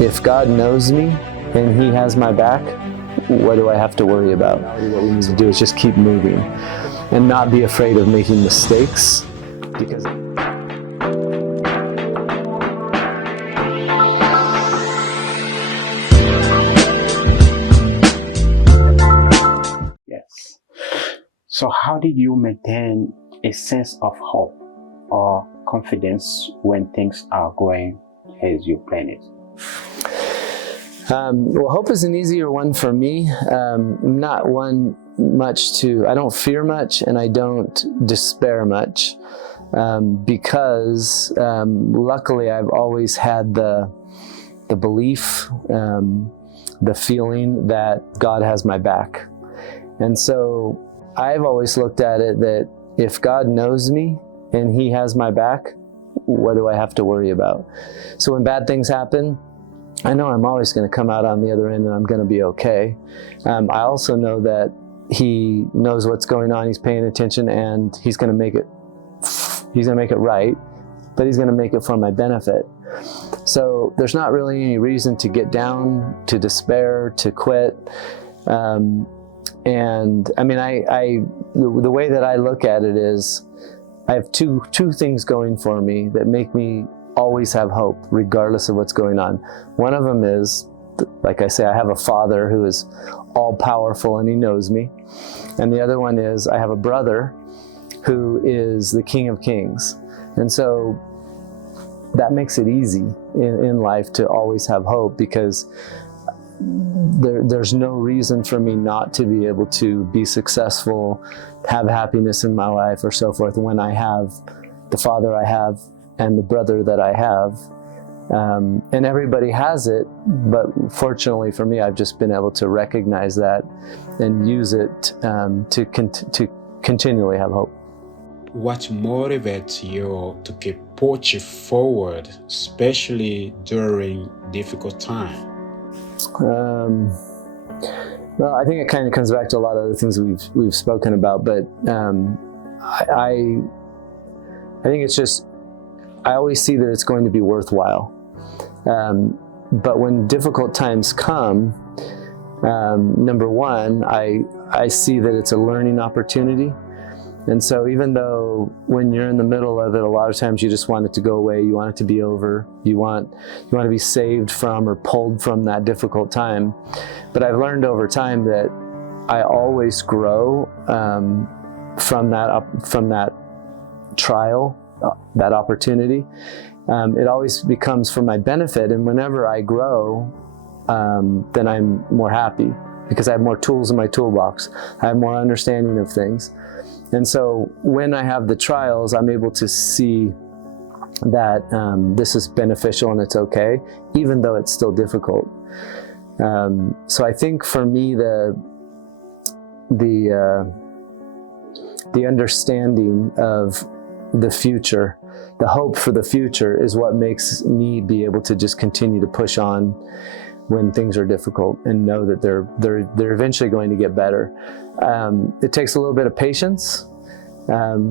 if God knows me and He has my back, what do I have to worry about? What we need to do is just keep moving and not be afraid of making mistakes, because Yes. So how did you maintain a sense of hope or confidence when things are going as you plan it? Well, hope is an easier one for me. Not one I don't fear much and I don't despair much, because luckily I've always had the belief, the feeling that God has my back. And so I've always looked at it that if God knows me and He has my back, what do I have to worry about? So when bad things happen, I know I'm always going to come out on the other end and I'm going to be okay. I also know that He knows what's going on. He's paying attention and He's going to make it right, but He's going to make it for my benefit. So there's not really any reason to get down, to despair, to quit. And I mean, the way that I look at it is I have two things going for me that make me always have hope, regardless of what's going on. One of them is, like I say, I have a Father who is all powerful and He knows me. And the other one is I have a brother who is the King of Kings. And so that makes it easy in life to always have hope, because there's no reason for me not to be able to be successful, have happiness in my life or so forth, when I have the Father I have and the brother that I have. And everybody has it, but fortunately for me, I've just been able to recognize that and use it to continually have hope. What motivates you to keep pushing forward, especially during difficult times? Well, I think it kind of comes back to a lot of the things we've spoken about, but I think it's just, I always see that it's going to be worthwhile. But when difficult times come, number one, I see that it's a learning opportunity. And so even though when you're in the middle of it, a lot of times you just want it to go away, you want it to be over, you want to be saved from or pulled from that difficult time. But I've learned over time that I always grow from that trial, that opportunity. It always becomes for my benefit, and whenever I grow, then I'm more happy because I have more tools in my toolbox. I have more understanding of things. And so when I have the trials, I'm able to see that this is beneficial and it's okay, even though it's still difficult. So I think for me, the understanding of the future, the hope for the future, is what makes me be able to just continue to push on when things are difficult and know that they're eventually going to get better. It takes a little bit of patience.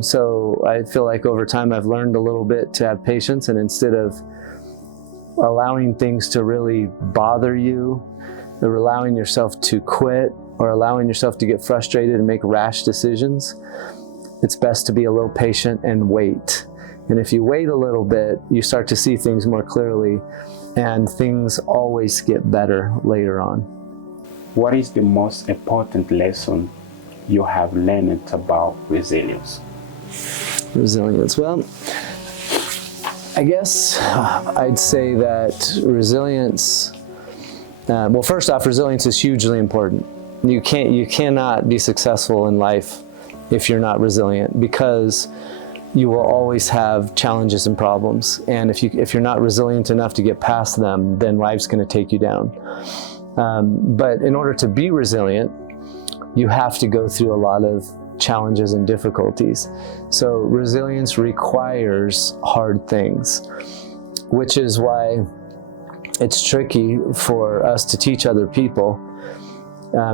So I feel like over time I've learned a little bit to have patience, and instead of allowing things to really bother you, or allowing yourself to quit, or allowing yourself to get frustrated and make rash decisions, it's best to be a little patient and wait. And if you wait a little bit, you start to see things more clearly, and things always get better later on. What is the most important lesson you have learned about resilience? Resilience. Well, I guess I'd say that resilience, well, first off, resilience is hugely important. You cannot be successful in life if you're not resilient, because you will always have challenges and problems. And if you're not resilient enough to get past them, then life's going to take you down. But in order to be resilient, you have to go through a lot of challenges and difficulties. So resilience requires hard things, which is why it's tricky for us to teach other people.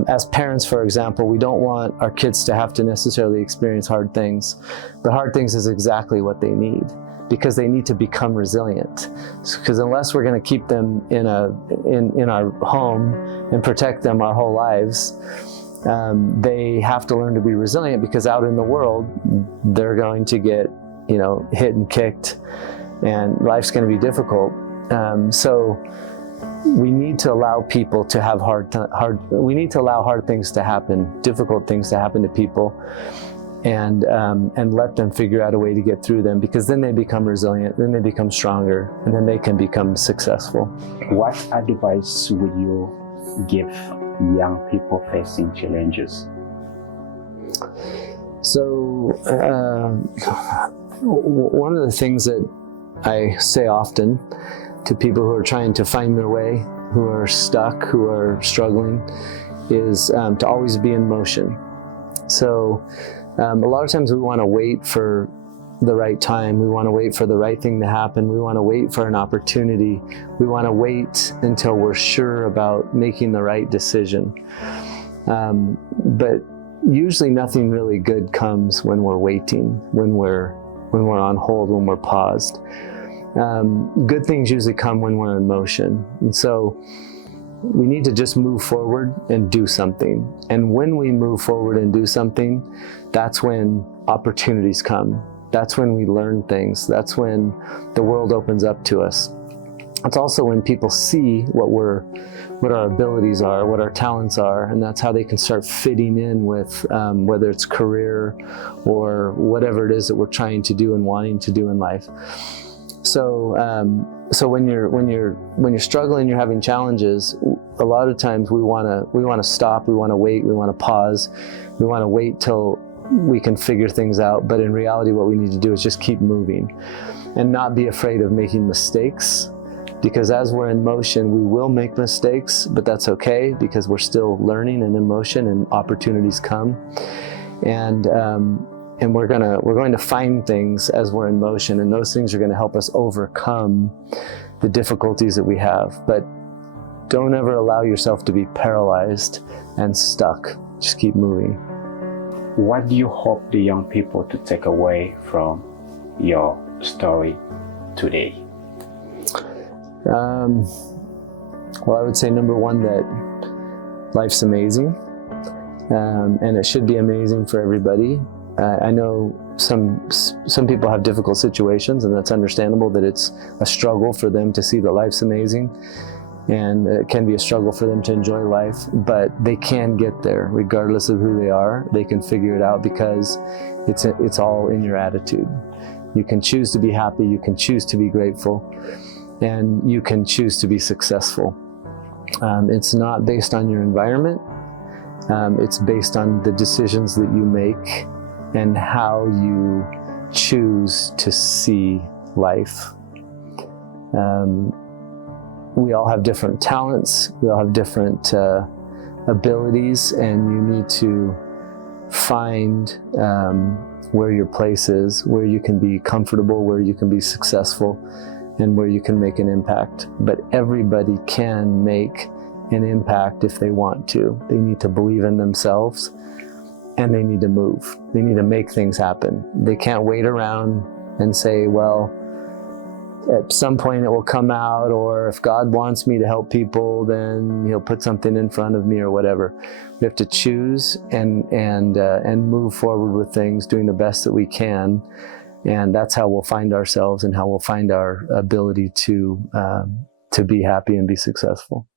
As parents, for example, we don't want our kids to have to necessarily experience hard things, but hard things is exactly what they need. because they need to become resilient. Because unless we're going to keep them in our home and protect them our whole lives, they have to learn to be resilient, because out in the world they're going to get, hit and kicked, and life's going to be difficult. So we need to allow people to have we need to allow hard things to happen, difficult things to happen to people, and let them figure out a way to get through them, because then they become resilient, then they become stronger, and then they can become successful. What advice would you give young people facing challenges? So one of the things that I say often to people who are trying to find their way, who are stuck, who are struggling, is to always be in motion. So a lot of times we want to wait for the right time. We want to wait for the right thing to happen. We want to wait for an opportunity. We want to wait until we're sure about making the right decision. But usually nothing really good comes when we're waiting, when we're on hold, when we're paused. Good things usually come when we're in motion. And so we need to just move forward and do something. And when we move forward and do something, that's when opportunities come. That's when we learn things. That's when the world opens up to us. It's also when people see what our abilities are, what our talents are, and that's how they can start fitting in with whether it's career or whatever it is that we're trying to do and wanting to do in life. So when you're struggling, you're having challenges, a lot of times we want to stop, we want to wait, we want to pause, we want to wait till we can figure things out. But in reality, what we need to do is just keep moving and not be afraid of making mistakes, because as we're in motion, we will make mistakes, but that's okay, because we're still learning and in motion, and opportunities come. And we're going to find things as we're in motion, and those things are going to help us overcome the difficulties that we have. But don't ever allow yourself to be paralyzed and stuck. Just keep moving. What do you hope the young people to take away from your story today? Well, I would say number one, that life's amazing, and it should be amazing for everybody. I know some people have difficult situations, and that's understandable, that it's a struggle for them to see that life's amazing, and it can be a struggle for them to enjoy life, but they can get there regardless of who they are. They can figure it out, because it's all in your attitude. You can choose to be happy, you can choose to be grateful, and you can choose to be successful. It's not based on your environment. It's based on the decisions that you make and how you choose to see life. We all have different talents, we all have different abilities, and you need to find where your place is, where you can be comfortable, where you can be successful, and where you can make an impact. But everybody can make an impact if they want to. They need to believe in themselves, and they need to move. They need to make things happen. They can't wait around and say, well, at some point it will come out, or if God wants me to help people, then He'll put something in front of me, or whatever. We have to choose and move forward with things, doing the best that we can, and that's how we'll find ourselves and how we'll find our ability to be happy and be successful.